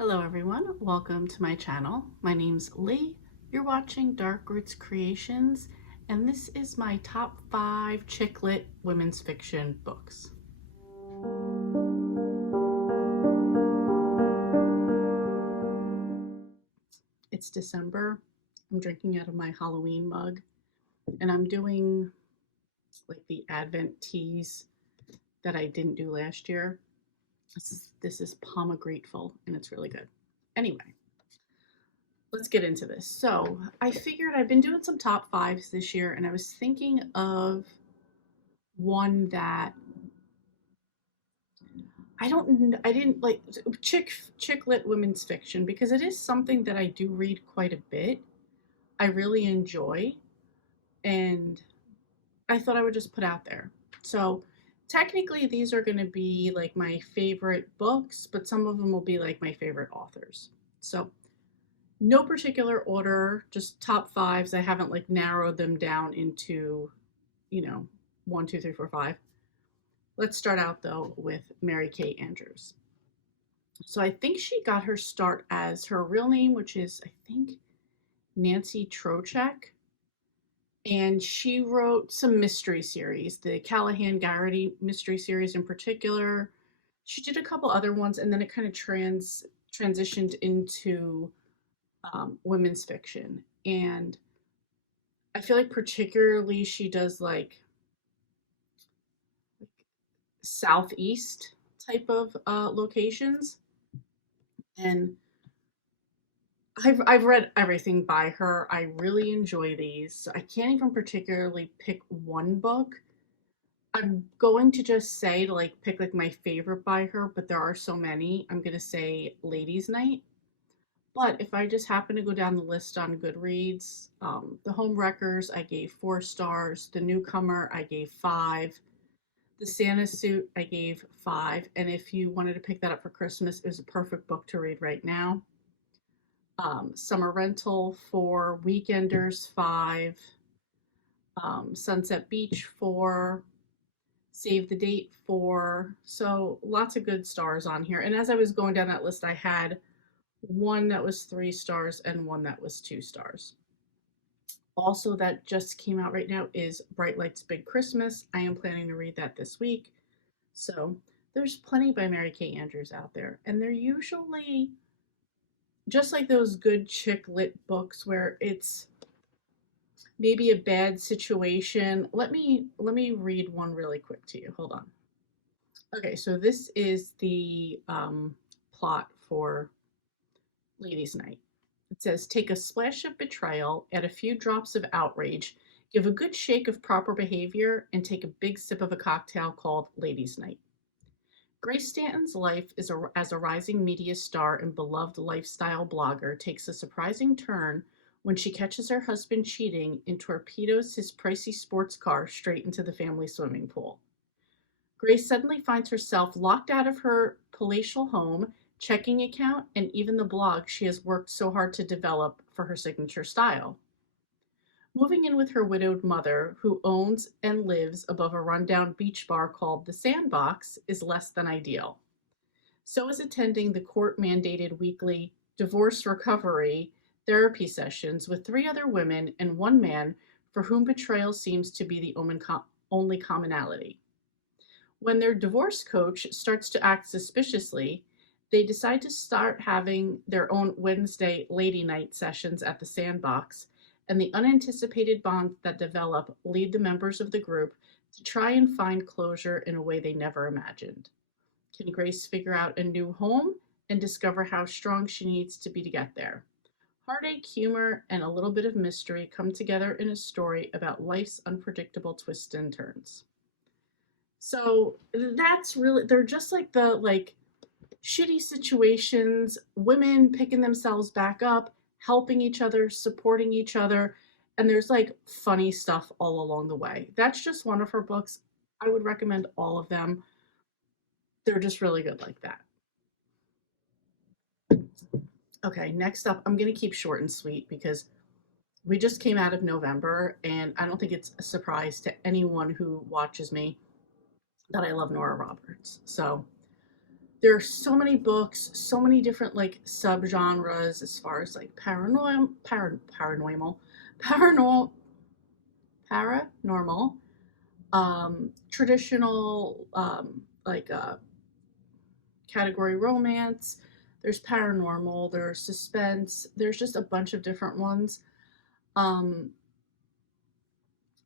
Hello everyone, welcome to my channel. My name's Lee. You're watching Dark Roots Creations, and this is my top 5 chick lit women's fiction books. It's December. I'm drinking out of my Halloween mug, and I'm doing like the Advent teas that I didn't do last year. This is Pomegrateful, and it's really good. Anyway, let's get into this. So I figured I've been doing some top 5s this year, and I was thinking of one that I didn't like chick lit women's fiction because it is something that I do read quite a bit. I really enjoy, and I thought I would just put out there. So technically these are going to be like my favorite books, but some of them will be like my favorite authors. So no particular order, just top 5s. I haven't like narrowed them down into, 1, 2, 3, 4, 5. Let's start out though with Mary Kay Andrews. So I think she got her start as her real name, which is I think Nancy Trocheck. And she wrote some mystery series, the Callahan Garrity mystery series in particular. She did a couple other ones, and then it kind of transitioned into women's fiction. And I feel like particularly she does like southeast type of locations, and I've read everything by her. I really enjoy these. So I can't even particularly pick one book. I'm going to just say to like pick like my favorite by her, but there are so many. I'm gonna say Ladies' Night. But if I just happen to go down the list on Goodreads, the Home Wreckers I gave 4 stars. The Newcomer I gave 5. The Santa Suit I gave 5. And if you wanted to pick that up for Christmas, it was a perfect book to read right now. Summer Rental 4. Weekenders 5. Sunset Beach 4. Save the Date 4. So lots of good stars on here. And as I was going down that list, I had one that was 3 stars and one that was 2 stars. Also, that just came out right now is Bright Lights Big Christmas. I am planning to read that this week. So there's plenty by Mary Kay Andrews out there. And they're usually just like those good chick lit books where it's maybe a bad situation. Let me read one really quick to you. Hold on. Okay, so this is the plot for Ladies' Night. It says, take a splash of betrayal, add a few drops of outrage, give a good shake of proper behavior, and take a big sip of a cocktail called Ladies' Night. Grace Stanton's life as a rising media star and beloved lifestyle blogger takes a surprising turn when she catches her husband cheating and torpedoes his pricey sports car straight into the family swimming pool. Grace suddenly finds herself locked out of her palatial home, checking account, and even the blog she has worked so hard to develop for her signature style. Moving in with her widowed mother, who owns and lives above a rundown beach bar called The Sandbox, is less than ideal. So is attending the court-mandated weekly divorce recovery therapy sessions with 3 other women and 1 man for whom betrayal seems to be the only commonality. When their divorce coach starts to act suspiciously, they decide to start having their own Wednesday lady night sessions at the Sandbox, and the unanticipated bonds that develop lead the members of the group to try and find closure in a way they never imagined. Can Grace figure out a new home and discover how strong she needs to be to get there? Heartache, humor, and a little bit of mystery come together in a story about life's unpredictable twists and turns. So that's really, they're just like the shitty situations, women picking themselves back up, helping each other, supporting each other, and there's like funny stuff all along the way. That's just one of her books. I would recommend all of them. They're just really good like that. Okay, next up, I'm going to keep short and sweet because we just came out of November, and I don't think it's a surprise to anyone who watches me that I love Nora Roberts. So There are so many books, so many different like subgenres as far as like paranormal, paranormal, paranormal, traditional, like category romance. There's paranormal. There's suspense. There's just a bunch of different ones. Um,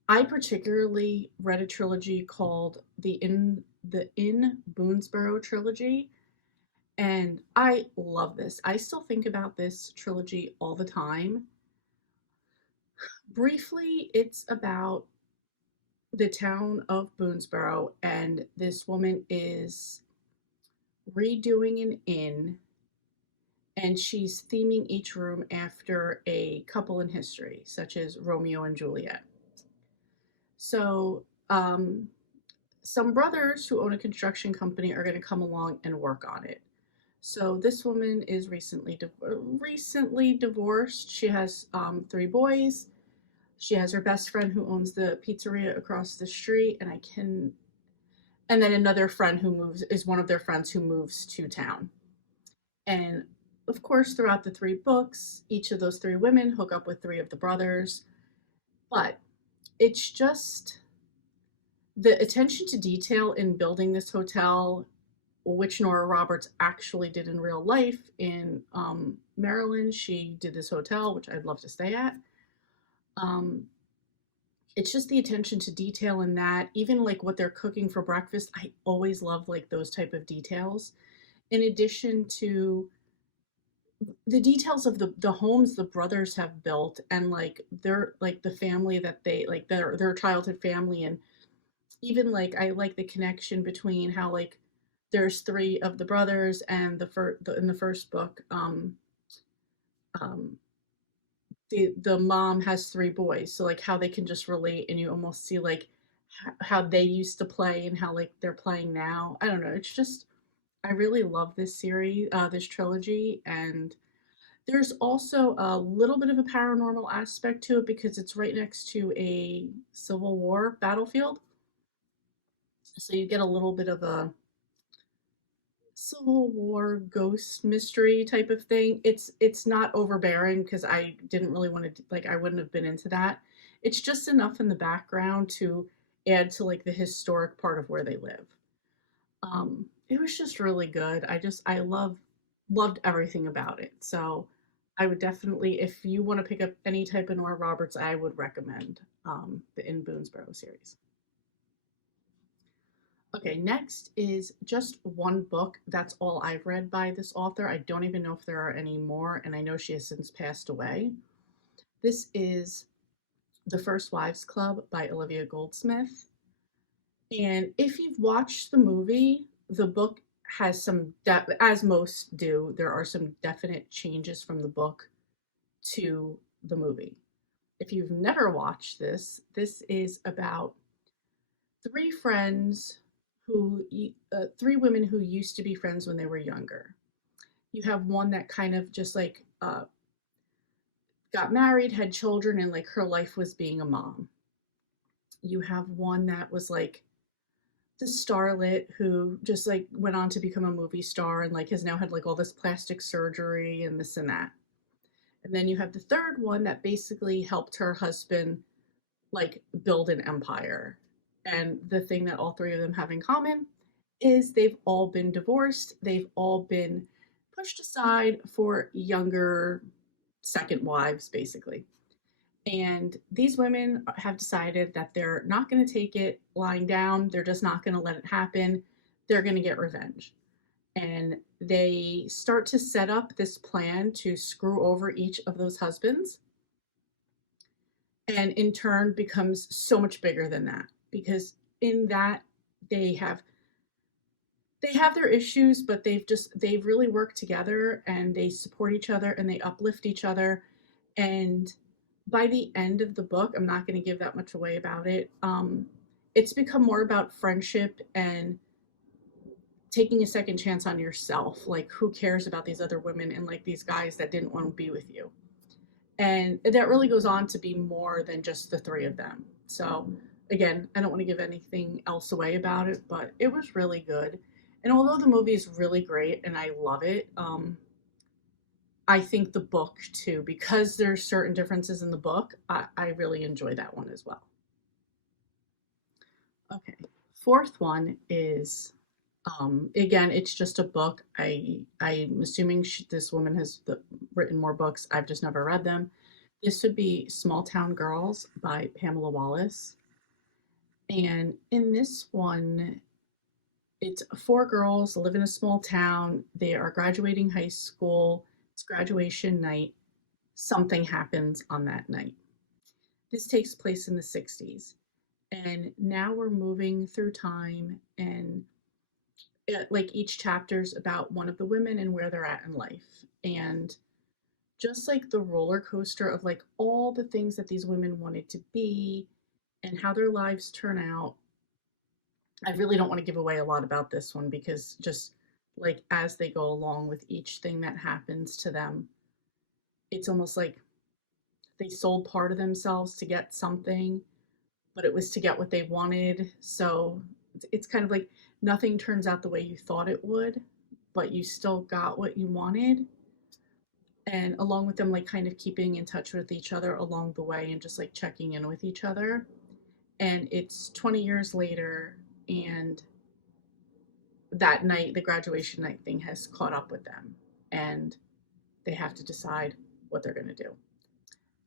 I particularly read a trilogy called the In Boonesborough trilogy, and I love this. I still think about this trilogy all the time. Briefly, it's about the town of Boonesborough, and this woman is redoing an inn, and she's theming each room after a couple in history, such as Romeo and Juliet. So, some brothers who own a construction company are going to come along and work on it. So this woman is recently divorced. She has three boys. She has her best friend who owns the pizzeria across the street, and then another friend who moves is one of their friends who moves to town. And of course, throughout the three books, each of those three women hook up with three of the brothers. But it's just the attention to detail in building this hotel, which Nora Roberts actually did in real life in Maryland. She did this hotel, which I'd love to stay at. Um, it's just the attention to detail in that, even like what they're cooking for breakfast. I always love like those type of details. In addition to the details of the homes the brothers have built, and like their like the family that they like their childhood family, and even like I like the connection between how like there's three of the brothers, and in the first book, um, the mom has three boys, so like how they can just relate, and you almost see like how they used to play and how like they're playing now. I don't know. It's just I really love this series, this trilogy, and there's also a little bit of a paranormal aspect to it because it's right next to a Civil War battlefield. So you get a little bit of a Civil War ghost mystery type of thing. It's not overbearing because I didn't really want to like I wouldn't have been into that. It's just enough in the background to add to like the historic part of where they live. It was just really good. I loved everything about it. So I would definitely, if you want to pick up any type of Nora Roberts, I would recommend the In Boonesborough series. Okay, next is just one book. That's all I've read by this author. I don't even know if there are any more, and I know she has since passed away. This is The First Wives Club by Olivia Goldsmith. And if you've watched the movie, the book has as most do, there are some definite changes from the book to the movie. If you've never watched this is about three friends three women who used to be friends when they were younger. You have one that kind of just like got married, had children, and like her life was being a mom. You have one that was like the starlet who just like went on to become a movie star and like has now had like all this plastic surgery and this and that. And then you have the third one that basically helped her husband like build an empire. And the thing that all three of them have in common is they've all been divorced. They've all been pushed aside for younger second wives, basically. And these women have decided that they're not going to take it lying down. They're just not going to let it happen. They're going to get revenge. And they start to set up this plan to screw over each of those husbands. And in turn becomes so much bigger than that because in that they have they have their issues, but they've really worked together and they support each other and they uplift each other. And by the end of the book, I'm not going to give that much away about it. It's become more about friendship and taking a second chance on yourself. Like, who cares about these other women and like these guys that didn't want to be with you? And that really goes on to be more than just the three of them. So, again, I don't want to give anything else away about it, but it was really good. And although the movie is really great and I love it, I think the book too, because there's certain differences in the book, I really enjoy that one as well. Okay. Fourth one is again, it's just a book. I'm assuming this woman has written more books. I've just never read them. This would be Small Town Girls by Pamela Wallace. And in this one, it's four girls live in a small town. They are graduating high school. It's graduation night. Something happens on that night. This takes place in the 60s. And now we're moving through time, and like each chapter's about one of the women and where they're at in life. And just like the roller coaster of like all the things that these women wanted to be and how their lives turn out. I really don't want to give away a lot about this one because just like as they go along with each thing that happens to them, it's almost like they sold part of themselves to get something, but it was to get what they wanted. So it's kind of like nothing turns out the way you thought it would, but you still got what you wanted. And along with them, like kind of keeping in touch with each other along the way and just like checking in with each other. And it's 20 years later, and that night, the graduation night thing has caught up with them, and they have to decide what they're going to do.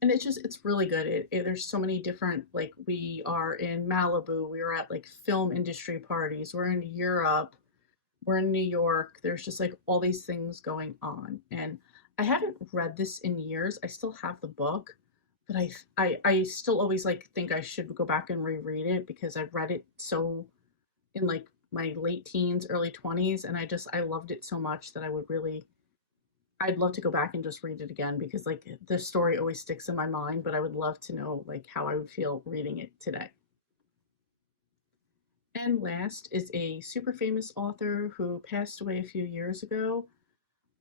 And it's really good. There's so many different, like, we are in Malibu, we were at like film industry parties, we're in Europe, we're in New York. There's just like all these things going on. And I haven't read this in years. I still have the book, but I still always like think I should go back and reread it because I read it so in like my late teens, early 20s, and I loved it so much that I'd love to go back and just read it again because like the story always sticks in my mind, but I would love to know like how I would feel reading it today. And last is a super famous author who passed away a few years ago.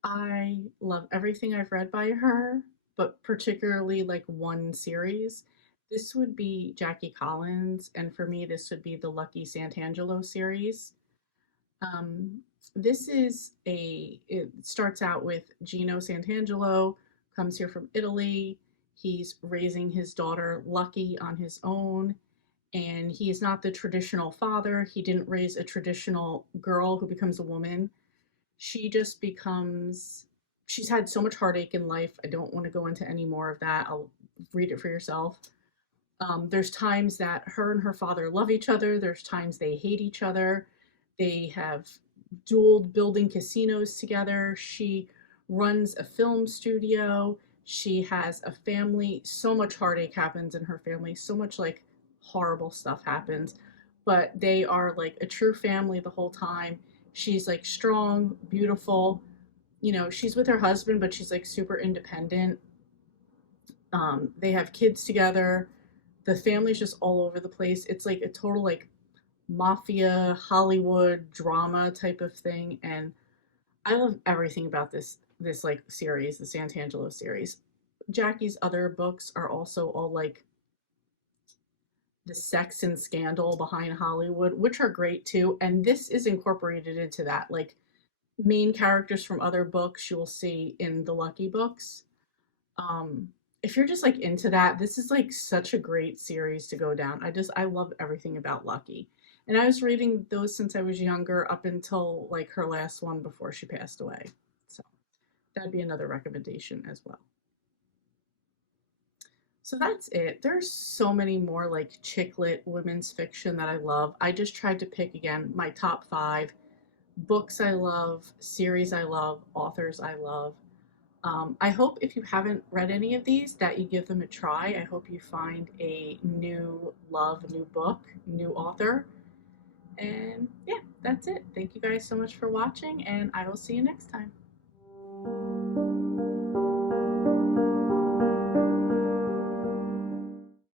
I love everything I've read by her, but particularly like one series. This would be Jackie Collins, and for me, this would be the Lucky Santangelo series. Um, this is it starts out with Gino Santangelo, comes here from Italy. He's raising his daughter Lucky on his own, and he is not the traditional father. He didn't raise a traditional girl who becomes a woman. She just becomes, she's had so much heartache in life. I don't want to go into any more of that. I'll read it for yourself. There's times that her and her father love each other. There's times they hate each other. They have dueled building casinos together. She runs a film studio. She has a family. So much heartache happens in her family. So much like horrible stuff happens. But they are like a true family the whole time. She's like strong, beautiful. You know, she's with her husband, but she's like super independent. They have kids together. The family's just all over the place. It's like a total like mafia Hollywood drama type of thing, and I love everything about this like series, the Santangelo series. Jackie's other books are also all like the sex and scandal behind Hollywood, which are great too, and this is incorporated into that. Like main characters from other books you'll see in the Lucky books. Um, if you're just like into that, this is like such a great series to go down. I love everything about Lucky. And I was reading those since I was younger up until like her last one before she passed away. So that'd be another recommendation as well. So that's it. There's so many more like chick lit women's fiction that I love. I just tried to pick again my top 5 books I love, series I love, authors I love. I hope if you haven't read any of these that you give them a try. I hope you find a new love, a new book, new author. And yeah, that's it. Thank you guys so much for watching, and I will see you next time.